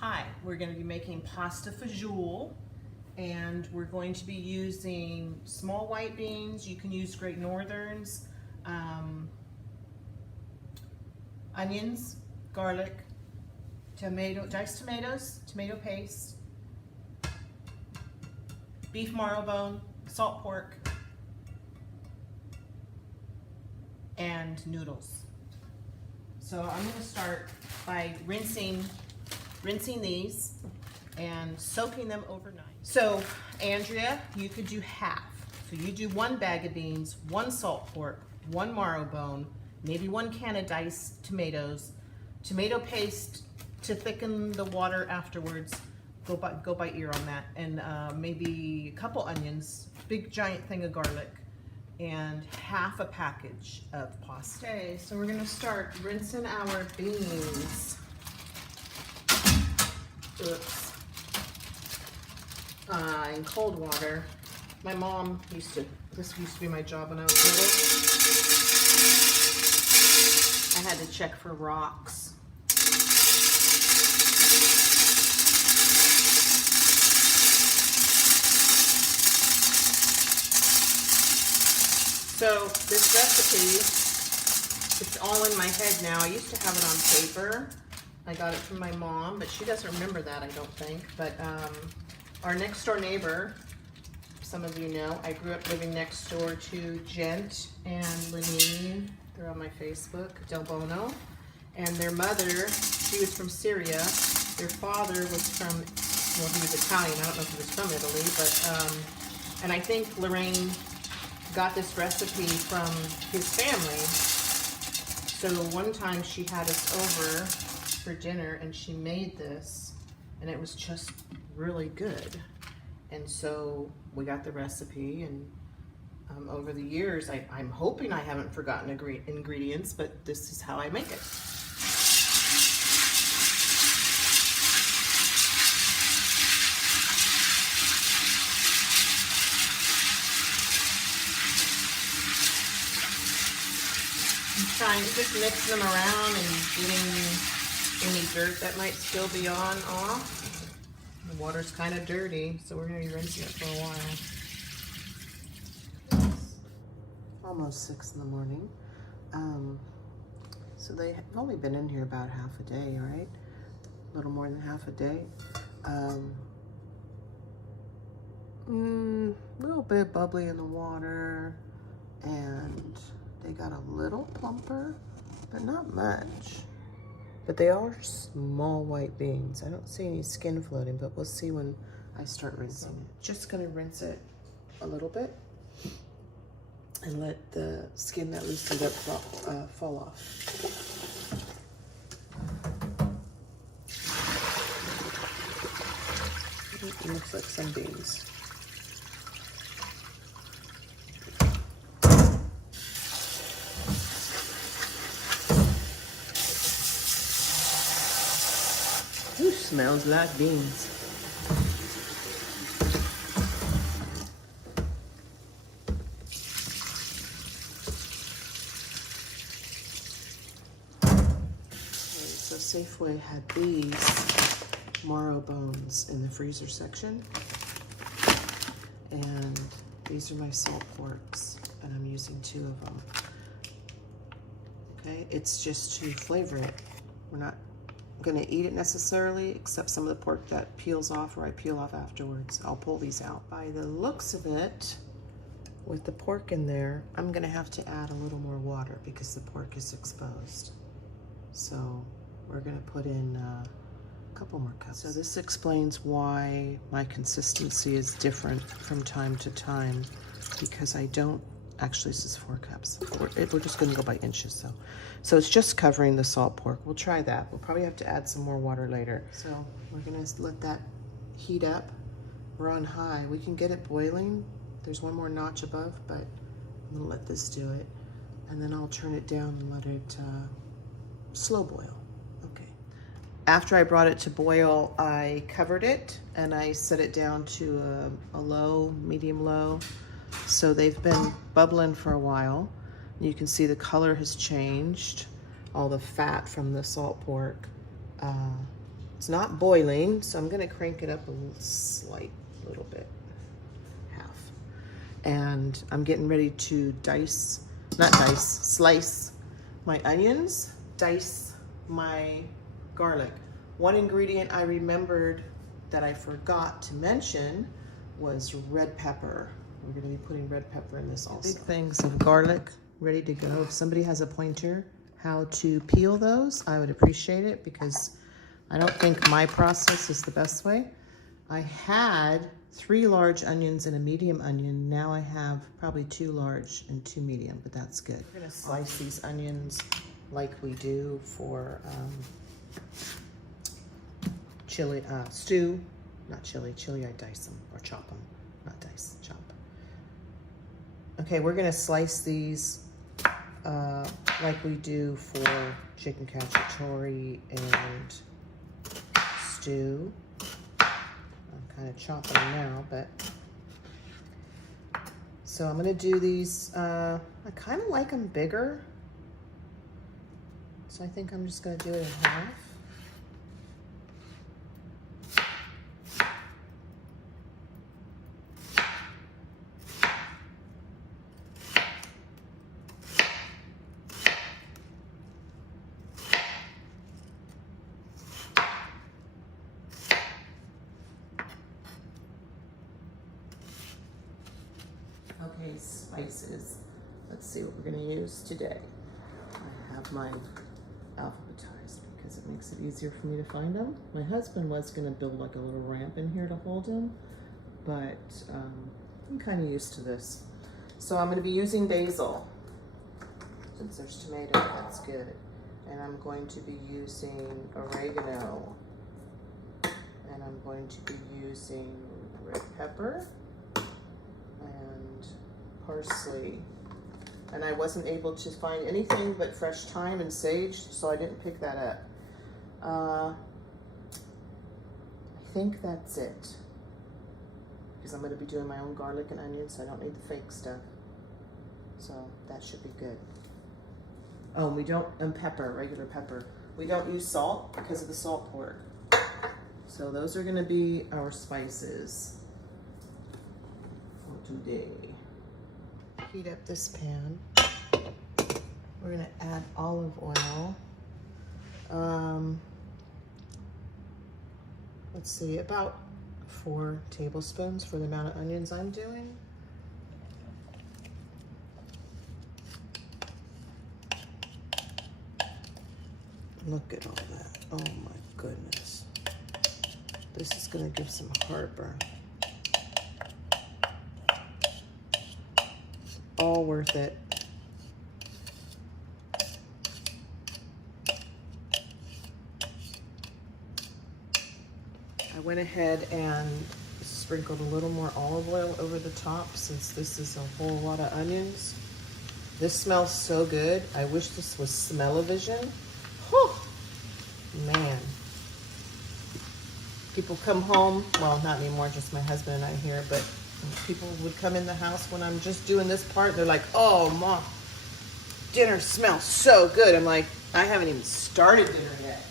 Hi, we're going to be making pasta fagioli, and we're going to be using small white beans. You can use Great Northerns, onions, garlic, diced tomatoes, tomato paste, beef marrow bone, salt pork, and noodles. So I'm going to start by rinsing these and soaking them overnight. So Andrea, you could do half. So you do 1 bag of beans, 1 salt pork, 1 marrow bone, maybe 1 can of diced tomatoes, tomato paste to thicken the water afterwards. Go by ear on that. And maybe a couple onions, big giant thing of garlic, and half a package of pasta. Okay, so we're gonna start rinsing our beans. Oops. In cold water. My mom this used to be my job when I was little. I had to check for rocks. So this recipe, it's all in my head now. I used to have it on paper. I got it from my mom, but she doesn't remember that, I don't think. But our next door neighbor, some of you know, I grew up living next door to Gent and Lenine. They're on my Facebook, Del Bono. And their mother, she was from Syria. Their father was from, well, he was Italian. I don't know if he was from Italy, but, and I think Lorraine got this recipe from his family. So one time she had us over for dinner and she made this, and it was just really good. And so we got the recipe, and over the years, I'm hoping I haven't forgotten ingredients, but this is how I make it. Trying just mixing them around and getting any dirt that might still be off. The water's kind of dirty, so we're going to be rinsing it for a while. Almost 6 in the morning. So they have only been in here about half a day, right? A little more than half a day. A little bit bubbly in the water, and they got a little plumper, but not much. But they are small white beans. I don't see any skin floating, but we'll see when I start rinsing it. Just gonna rinse it a little bit and let the skin that loosened up fall off. It looks like some beans. Ooh, smells like beans. So Safeway had these marrow bones in the freezer section. And these are my salt porks, and I'm using 2 of them. Okay, it's just to flavor it. We're not gonna eat it necessarily, except some of the pork that peels off, or I peel off afterwards. I'll pull these out. By the looks of it, with the pork in there, I'm gonna have to add a little more water because the pork is exposed. So we're gonna put in a couple more cups. So this explains why my consistency is different from time to time, because I don't, actually this is 4 cups. We're just gonna go by inches though. So it's just covering the salt pork. We'll try that. We'll probably have to add some more water later. So we're gonna let that heat up. We're on high. We can get it boiling. There's 1 more notch above, but I'm gonna let this do it. And then I'll turn it down and let it slow boil. Okay. After I brought it to boil, I covered it and I set it down to a low, medium low. So they've been bubbling for a while. You can see the color has changed. All the fat from the salt pork It's not boiling, so I'm gonna crank it up a little bit, half. And I'm getting ready to slice my onions, dice my garlic. One ingredient I remembered that I forgot to mention was red pepper. We're gonna be putting red pepper in this also. Big things of garlic ready to go. If somebody has a pointer how to peel those, I would appreciate it, because I don't think my process is the best way. I had 3 large onions and a medium onion. Now I have probably 2 large and 2 medium, but that's good. We're gonna slice these onions like we do for chili, stew, not chili. Chili, I dice them or chop them, not dice, chop. Okay, we're gonna slice these like we do for chicken cacciatore and stew. I'm kind of chopping them now, but so I'm gonna do these. I kind of like them bigger, so I think I'm just gonna do it in half. Okay, spices. Let's see what we're gonna use today. I have mine alphabetized because it makes it easier for me to find them. My husband was gonna build like a little ramp in here to hold them, but I'm kind of used to this. So I'm gonna be using basil. Since there's tomato, that's good. And I'm going to be using oregano. And I'm going to be using red pepper and parsley. And I wasn't able to find anything but fresh thyme and sage, so I didn't pick that up. I think that's it, because I'm going to be doing my own garlic and onions, so I don't need the fake stuff. So that should be good. Oh, we don't, and pepper, regular pepper. We don't use salt because of the salt pork. So those are going to be our spices for today. Heat up this pan. We're gonna add olive oil. Let's see, about 4 tablespoons for the amount of onions I'm doing. Look at all that. Oh my goodness. This is gonna give some heartburn. All worth it. I went ahead and sprinkled a little more olive oil over the top, since this is a whole lot of onions. This smells so good. I wish this was smell-o-vision. Whew. Man. People come home, well, not anymore, just my husband and I here, but people would come in the house when I'm just doing this part. They're like, oh, Mom, dinner smells so good. I'm like, I haven't even started dinner yet.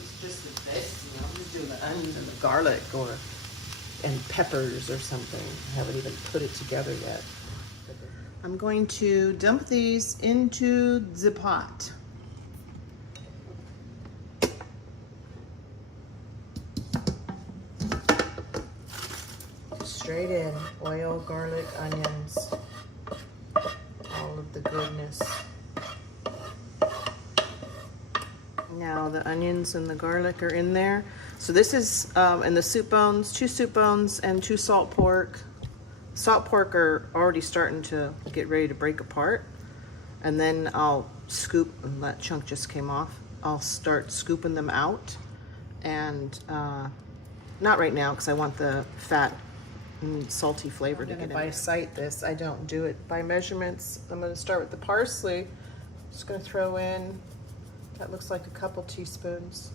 It's just the best, you know, I'm just doing the onions and the garlic and peppers or something. I haven't even put it together yet. I'm going to dump these into the pot. Straight in, oil, garlic, onions, all of the goodness. Now the onions and the garlic are in there. So this is, and the soup bones, 2 soup bones and 2 salt pork. Salt pork are already starting to get ready to break apart. And then I'll scoop, and that chunk just came off. I'll start scooping them out. And not right now, because I want the fat and salty flavor to get in. By sight this, I don't do it by measurements. I'm going to start with the parsley. Just going to throw in, that looks like a couple teaspoons,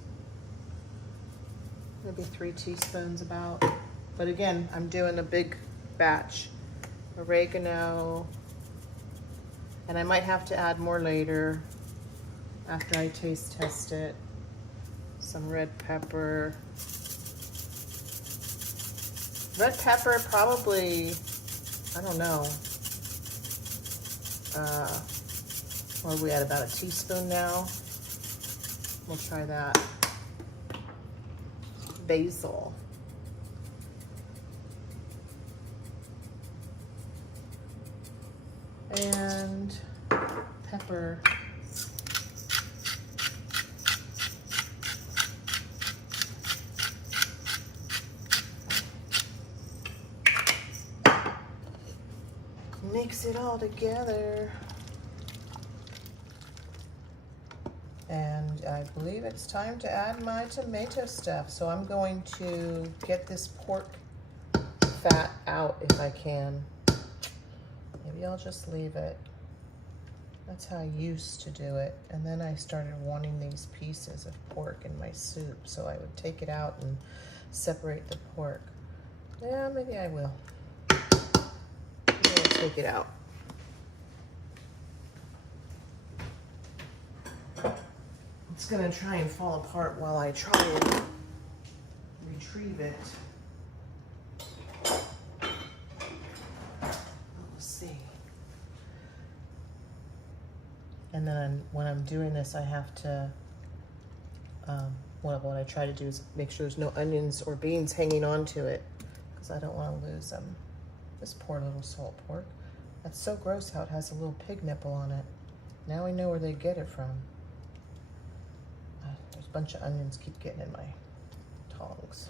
maybe 3 teaspoons about. But again, I'm doing a big batch. Oregano, and I might have to add more later after I taste test it. some red pepper. Red pepper, probably, I don't know. What are we at, about a teaspoon now? We'll try that. Basil. And pepper. Mix it all together. And I believe it's time to add my tomato stuff. So I'm going to get this pork fat out if I can. Maybe I'll just leave it. That's how I used to do it. And then I started wanting these pieces of pork in my soup. So I would take it out and separate the pork. Yeah, maybe I will. Maybe I'll take it out. It's gonna try and fall apart while I try and retrieve it. Let's see. And then when I'm doing this, I have to, what I try to do is make sure there's no onions or beans hanging onto it, because I don't want to lose them. This poor little salt pork. That's so gross how it has a little pig nipple on it. Now we know where they get it from. There's a bunch of onions keep getting in my tongs.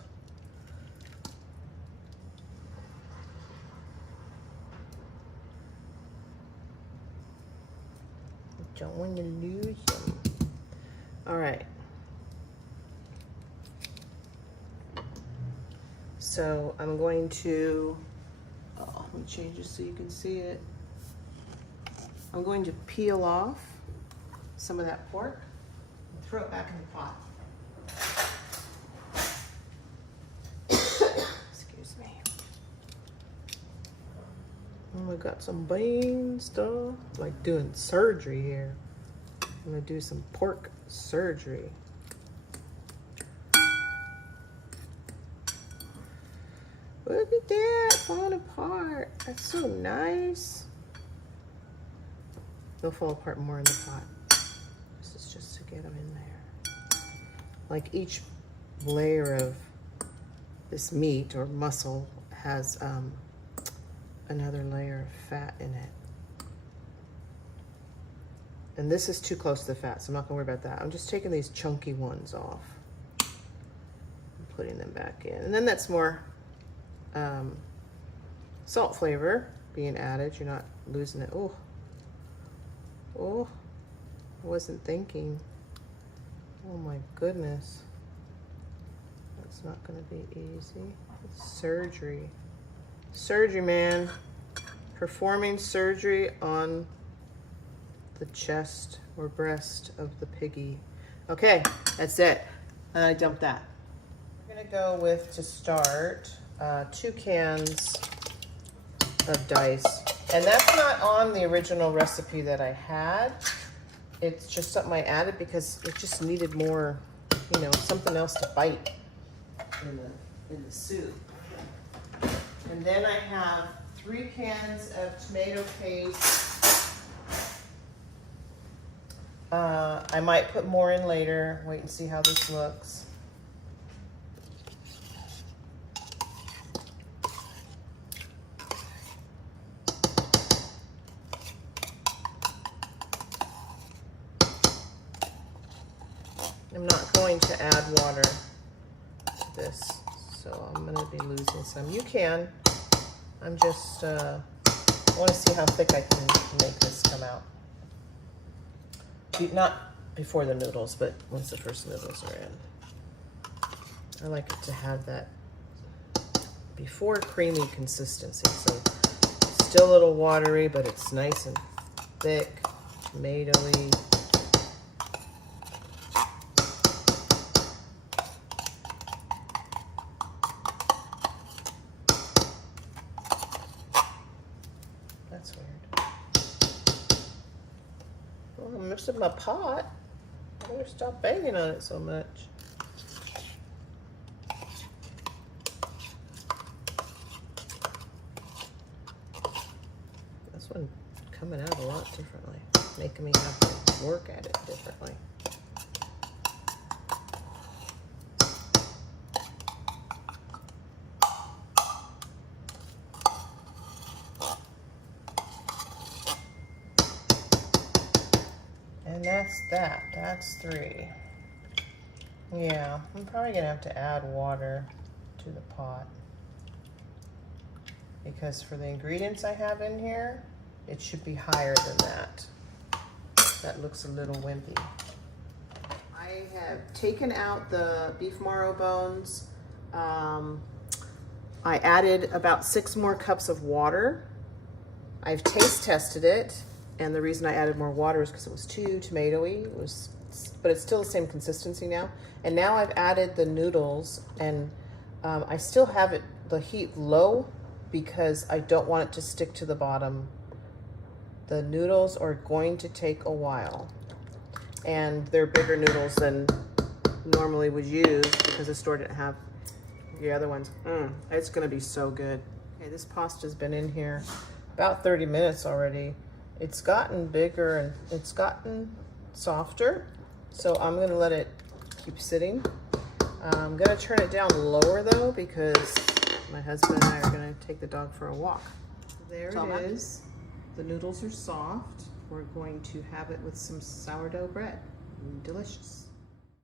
Don't want to lose them. All right. So I'm going to, let me change this so you can see it. I'm going to peel off some of that pork and throw it back in the pot. Excuse me. Oh, I got some beans stuff. Like doing surgery here. I'm gonna do some pork surgery. Look at that, falling apart. That's so nice. They'll fall apart more in the pot. This is just to get them in there. Like each layer of this meat or muscle has another layer of fat in it. And this is too close to the fat, so I'm not gonna worry about that. I'm just taking these chunky ones off and putting them back in. And then that's more salt flavor being added. You're not losing it. Oh, oh, I wasn't thinking. Oh my goodness. That's not gonna be easy. It's surgery. Surgery, man. Performing surgery on the chest or breast of the piggy. Okay, that's it. And I dumped that. We're gonna go with, to start, 2 cans of diced. And that's not on the original recipe that I had. It's just something I added because it just needed more, you know, something else to bite in the soup. And then I have 3 cans of tomato paste. I might put more in later. Wait and see how this looks. I'm not going to add water to this, so I'm going to be losing some. You can. I'm just, I want to see how thick I can make this come out. Not before the noodles, but once the first noodles are in. I like it to have that before creamy consistency. So still a little watery, but it's nice and thick, tomatoey. That's weird. Well, I'm mixing my pot. I better stop banging on it so much. coming out a lot differently, making me have to work at it differently. And that's that. That's 3. Yeah, I'm probably gonna have to add water to the pot because for the ingredients I have in here, it should be higher than that. That looks a little wimpy. I have taken out the beef marrow bones. I added about 6 more cups of water. I've taste tested it, and the reason I added more water is because it was too tomatoey. But it's still the same consistency now. And now I've added the noodles, and I still have the heat low because I don't want it to stick to the bottom. The noodles are going to take a while, and they're bigger noodles than normally would use because the store didn't have the other ones. It's gonna be so good. Okay, this pasta's been in here about 30 minutes already. It's gotten bigger and it's gotten softer, so I'm gonna let it keep sitting. I'm gonna turn it down lower though because my husband and I are gonna take the dog for a walk. There it is. The noodles are soft. We're going to have it with some sourdough bread. Delicious.